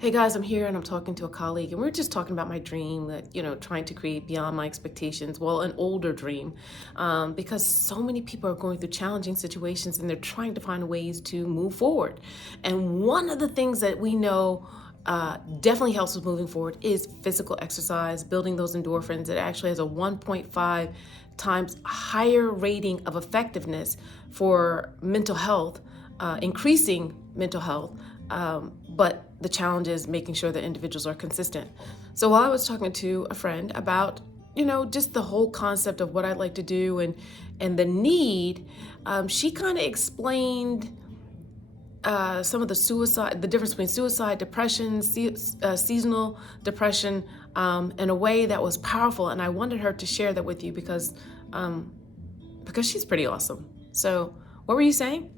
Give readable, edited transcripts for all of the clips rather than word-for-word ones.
Hey guys, I'm here and I'm talking to a colleague, and we're just talking about my dream that, trying to create beyond my expectations. Well, an older dream, because so many people are going through challenging situations and they're trying to find ways to move forward. And one of the things that we know definitely helps with moving forward is physical exercise, building those endorphins. It actually has a 1.5 times higher rating of effectiveness for mental health, increasing mental health. But the challenge is making sure that individuals are consistent. So while I was talking to a friend about, just the whole concept of what I'd like to do and the need, she kind of explained some of the difference between suicide, depression, seasonal depression, in a way that was powerful. And I wanted her to share that with you because she's pretty awesome. So, what were you saying?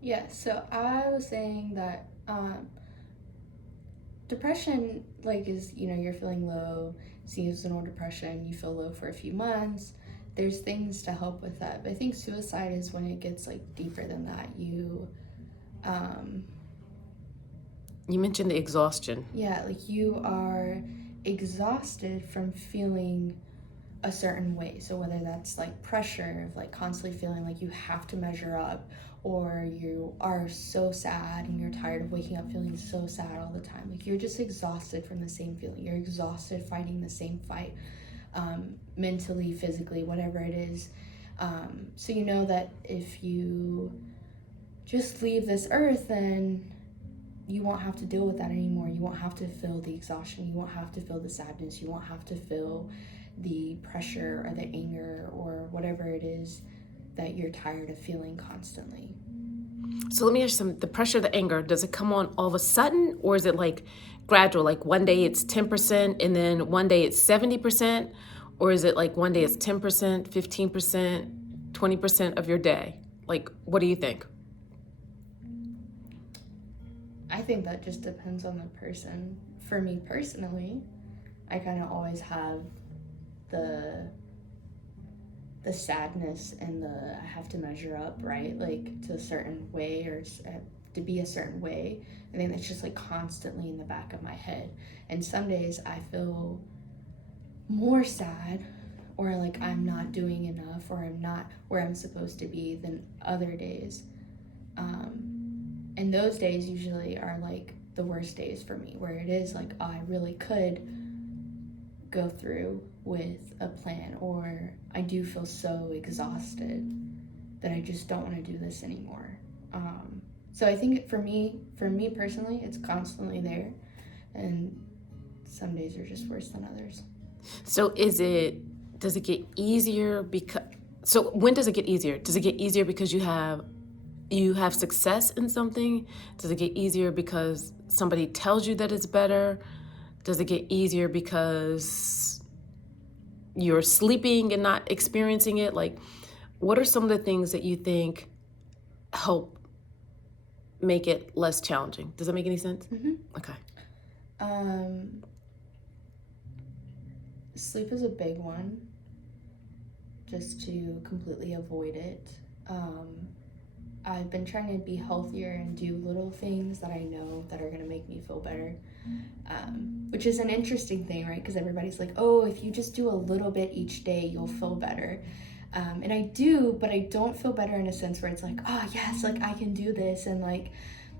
Yeah, so I was saying that depression, is, you're feeling low, seasonal depression, you feel low for a few months. There's things to help with that. But I think suicide is when it gets deeper than that. Um, You mentioned the exhaustion. yeah, you are exhausted from feeling a certain way. So whether that's pressure of constantly feeling like you have to measure up, or you are so sad and you're tired of waking up feeling so sad all the time. You're just exhausted from the same feeling. You're exhausted fighting the same fight, mentally, physically, whatever it is. So you know that if you just leave this earth, then you won't have to deal with that anymore. You won't have to feel the exhaustion. You won't have to feel the sadness. You won't have to feel the pressure or the anger or whatever it is that you're tired of feeling constantly. So let me ask you something. The pressure, the anger, does it come on all of a sudden, or is it gradual? Like one day it's 10% and then one day it's 70%? Or is it like one day it's 10%, 15%, 20% of your day? What do you think? I think that just depends on the person. For me personally, I kind of always have the sadness and the I have to measure up, right? To a certain way, or to be a certain way. I think that's just constantly in the back of my head. And some days I feel more sad, or I'm not doing enough, or I'm not where I'm supposed to be, than other days. And those days usually are the worst days for me, where it is oh, I really could go through with a plan, or I do feel so exhausted that I just don't want to do this anymore. So I think for me personally, it's constantly there, and some days are just worse than others. So does it get easier so when does it get easier? Does it get easier because you have success in something? Does it get easier because somebody tells you that it's better? Does it get easier because you're sleeping and not experiencing it? What are some of the things that you think help make it less challenging? Does that make any sense? Mm-hmm. Okay. Um, Sleep is a big one, just to completely avoid it. I've been trying to be healthier and do little things that I know that are going to make me feel better, which is an interesting thing, right? Because everybody's like, oh, if you just do a little bit each day, you'll feel better. And I do, but I don't feel better in a sense where it's oh, yes, I can do this, and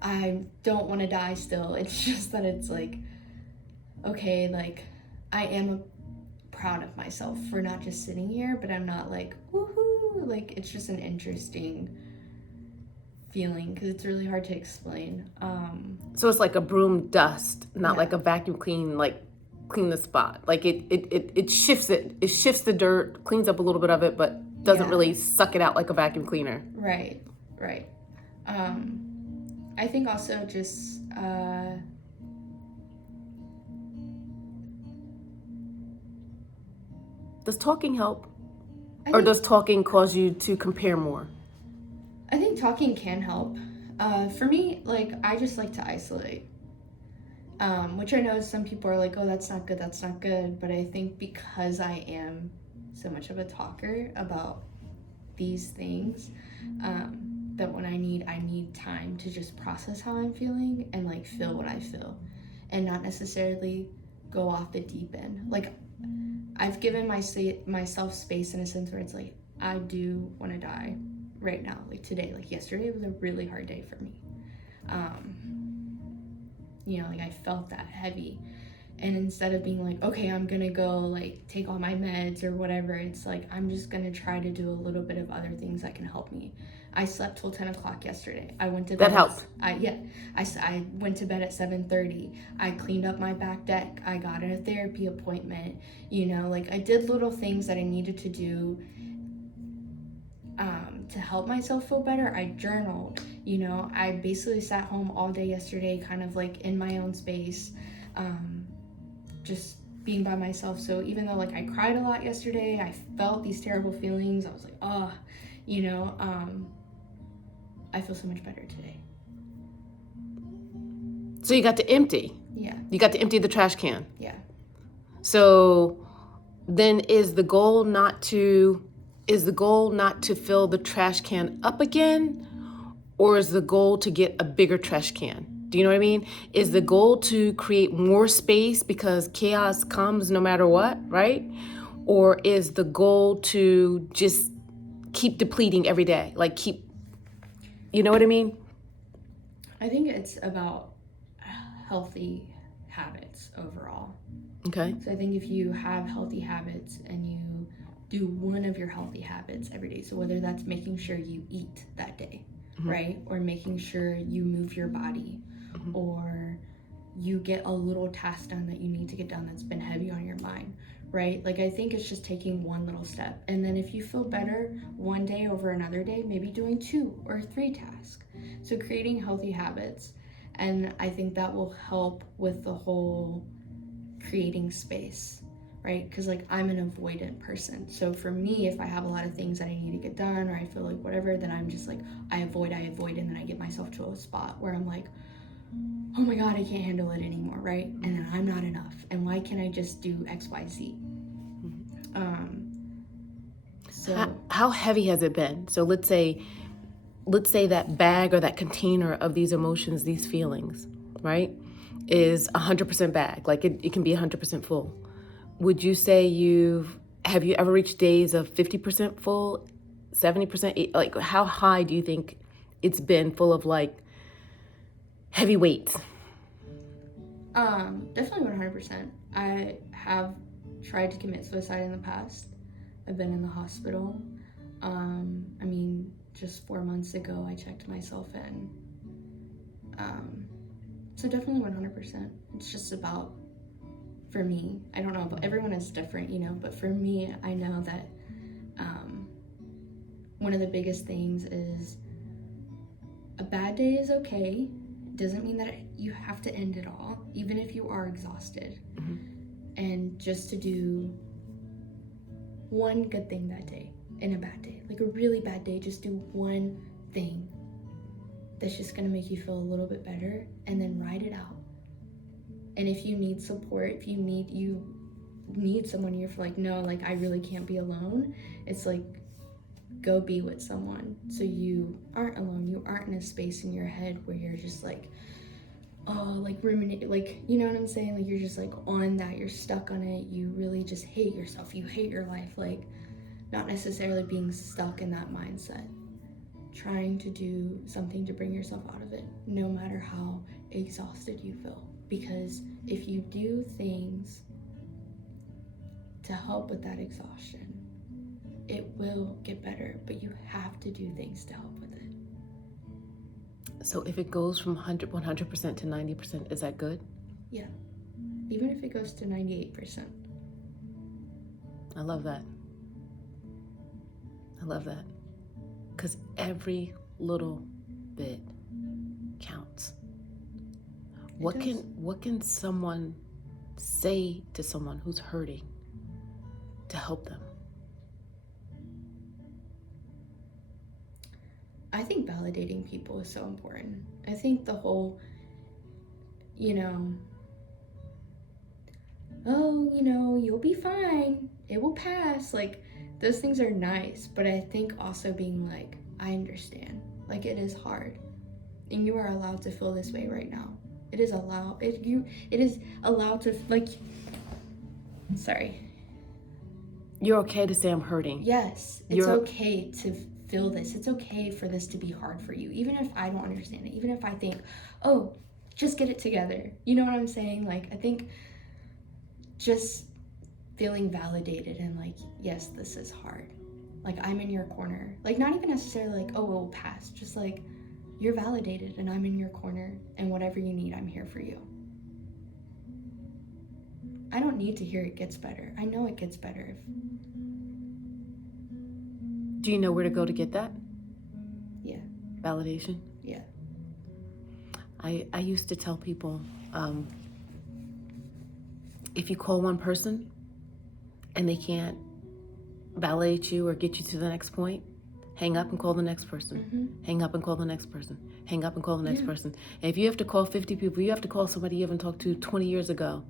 I don't want to die still. It's just that it's okay, I am proud of myself for not just sitting here, but I'm not woohoo. It's just an interesting feeling because it's really hard to explain. So it's like a broom dust, not Yeah. like a vacuum clean the spot. It shifts it. It shifts the dirt, cleans up a little bit of it, but doesn't Yeah. really suck it out like a vacuum cleaner. Right. Right. I think also just Does talking help? I Or think does talking cause you to compare more? talking can help. For me, I just like to isolate. Which I know some people are oh, that's not good, that's not good. But I think because I am so much of a talker about these things, that when I need time to just process how I'm feeling and like feel what I feel and not necessarily go off the deep end. Like I've given myself space in a sense where it's like I do want to die right now, like today, like yesterday was a really hard day for me. Like I felt that heavy, and instead of being like, okay, I'm gonna go like take all my meds or whatever, it's like I'm just gonna try to do a little bit of other things that can help me. I slept till 10 o'clock yesterday. I went to bed. That helped. I went to bed at 7:30. I cleaned up my back deck. I got a therapy appointment. Like I did little things that I needed to do to help myself feel better. I journaled. I basically sat home all day yesterday, kind of like in my own space, just being by myself. So even though like I cried a lot yesterday, I felt these terrible feelings. I was like, I feel so much better today. So you got to empty. Yeah. You got to empty the trash can. Yeah. So then is the goal not to fill the trash can up again? Or is the goal to get a bigger trash can? Do you know what I mean? Is the goal to create more space because chaos comes no matter what, right? Or is the goal to just keep depleting every day? Like you know what I mean? I think it's about healthy habits overall. Okay. So I think if you have healthy habits and you do one of your healthy habits every day, so whether that's making sure you eat that day, right? Or making sure you move your body, or you get a little task done that you need to get done that's been heavy on your mind, right? Like I think it's just taking one little step. And then if you feel better one day over another day, maybe doing 2 or 3 tasks. So creating healthy habits. And I think that will help with the whole creating space, right? Because like I'm an avoidant person. So for me, if I have a lot of things that I need to get done or I feel like whatever, then I'm just like, I avoid, and then I get myself to a spot where I'm like, oh my God, I can't handle it anymore, right? And then I'm not enough. And why can't I just do X, Y, Z? How heavy has it been? So let's say that bag or that container of these emotions, these feelings, right, is 100% bag. Like it can be 100% full. Would you say have you ever reached days of 50% full, 70%? Like how high do you think it's been full of like heavy weights? Definitely 100%. I have tried to commit suicide in the past. I've been in the hospital. Just 4 months ago, I checked myself in. So definitely 100%. It's just about, for me, I don't know, but everyone is different, but for me, I know that one of the biggest things is a bad day is okay. It doesn't mean that you have to end it all, even if you are exhausted. And just to do one good thing that day in a bad day, like a really bad day, just do one thing that's just gonna make you feel a little bit better, and then ride it out. And if you need support, if you need someone, you're like, no, like I really can't be alone, it's like, go be with someone so you aren't alone. You aren't in a space in your head where you're just like, oh, like ruminate, like, you know what I'm saying? Like you're just like on that, you're stuck on it. You really just hate yourself. You hate your life. Like not necessarily being stuck in that mindset. Trying to do something to bring yourself out of it, no matter how exhausted you feel. Because if you do things to help with that exhaustion, it will get better, but you have to do things to help with it. So if it goes from 100% to 90%, is that good? Yeah. Even if it goes to 98%. I love that. Because every little bit counts. What can someone say to someone who's hurting to help them? I think validating people is so important. I think the whole, you'll be fine, it will pass, like those things are nice, but I think also being like, I understand, Like, it is hard. And you are allowed to feel this way right now. It is allowed. It is allowed to, like, sorry. You're okay to say I'm hurting. Yes, it's okay to feel this. It's okay for this to be hard for you. Even if I don't understand it. Even if I think, oh, just get it together. You know what I'm saying? Like, I think just feeling validated and like, yes, this is hard. Like, I'm in your corner. Like, not even necessarily like, oh, it will pass. Just like, you're validated and I'm in your corner, and whatever you need, I'm here for you. I don't need to hear it gets better. I know it gets better. Do you know where to go to get that? Yeah. Validation? Yeah. I used to tell people, if you call one person and they can't validate you or get you to the next point, hang up and call the next person. Mm-hmm. Hang up and call the next person. Hang up and call the next person. And if you have to call 50 people, you have to call somebody you haven't talked to 20 years ago.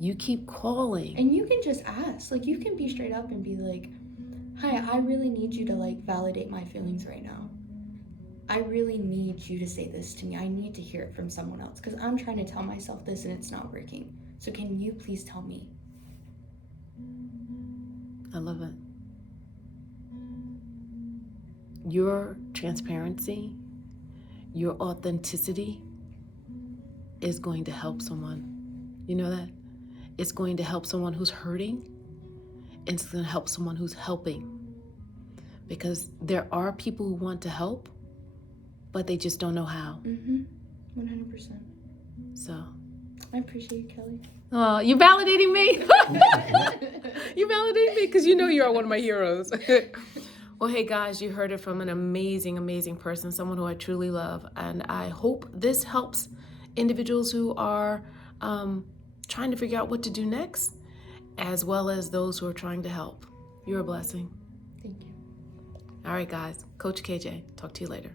You keep calling. And you can just ask. Like, you can be straight up and be like, hi, I really need you to like validate my feelings right now. I really need you to say this to me. I need to hear it from someone else because I'm trying to tell myself this and it's not working. So can you please tell me? I love it. Your transparency, your authenticity is going to help someone. You know that? It's going to help someone who's hurting, and it's going to help someone who's helping. Because there are people who want to help, but they just don't know how. 100%. So. I appreciate you, Kelly. Oh, you validating me? You validating me because you know you are one of my heroes. Well, hey guys, you heard it from an amazing, amazing person, someone who I truly love. And I hope this helps individuals who are trying to figure out what to do next, as well as those who are trying to help. You're a blessing. Thank you. All right, guys. Coach KJ, talk to you later.